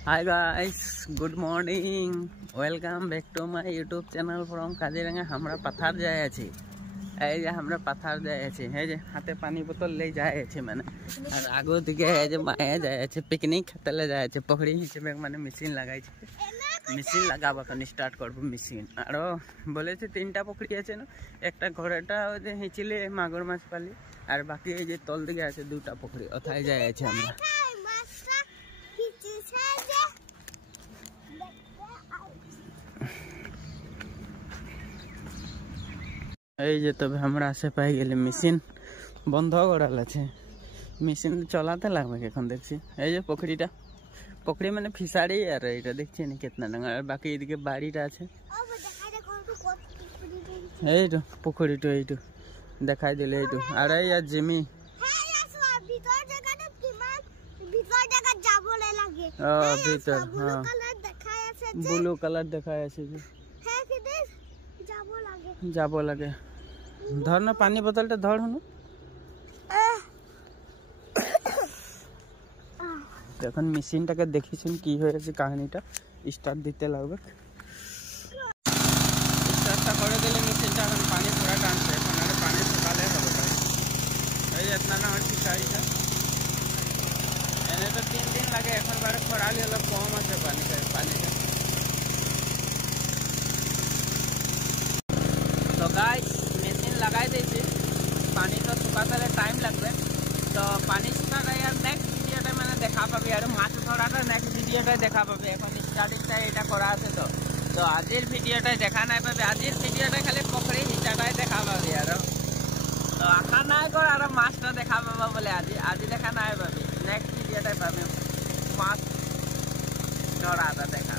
Hi guys, good morning. Welcome back to my YouTube channel from Kaziranga. हमरा पथार जाए छी। এই যে আমরা পাথার যাই আছি, এই যে হাতে পানি বোতল লই যাই আছি মানে আর আগো দিকে এই যে মায়া যাই আছে পিকনিক খেতে যাই আছে পকড়ি হিসেবে মানে মেশিন লাগাইছে মেশিন লাগাবো এখন স্টার্ট করব মেশিন আর বলেছে তিনটা পকড়ি আছে না একটা ঘরেটা ওই যে হিচিলে মাগুর মাছ পালি আর বাকি এই যে তল দিকে আছে দুটো পকড়ি ওথায় যাই আছে আমরা এই যে তবে আমরা আসে পাই গেলে মেশিন বন্ধ করাল আছে মেশিন চলাতে লাগবে এখন দেখছি এই যে পকড়ি মানে ফিসারি আর এটা দেখছি না কিতনা ডাঙা আর বাকি এদিকে বাড়িটা আছে এই তো পকড়িটা এইটু দেখাই দিলে এইটু আর এই আর জিমি ভিতর হ্যাঁ ব্লু কালার দেখাই আছে যাব লাগে ধর না পানি বোতলটা ধর হনু এখন মেশিনটাকে দেখিছেন কি হয়েছে কাহিনীটা স্টার্ট দিতে লাগবে স্টার্টটা করে দিলে মেশিনটা এখন পানি পুরা টানছে এখন আর পানি শুকালে হবে এই এতনা না আর ফিসারিটা এনে তো 3 দিন লাগে এখন বারে খরালি হলো কম আছে পানিটা तो गाइस मेशिन लगाई देছি पानी तो শুকাতে টাইম লাগবে তো পানি শুকালে আর নেক্সট ভিডিওটা মানে দেখা পাবে আর মাছ ধরাটা নেক্সট ভিডিওটা দেখা পাবে এখন স্টার্টিংটা এটা করা আছে তো আজের ভিডিওটা দেখা নাই পাবে আজের ভিডিওটা খালি পকড়ি হিচাটাই দেখা পাবে আর তো আশা নাই কর আর মাছটা দেখা পাবে বলে আজি দেখা নাই পাবে নেক্সট ভিডিওটাই পাবে মাছ ধরাটা দেখা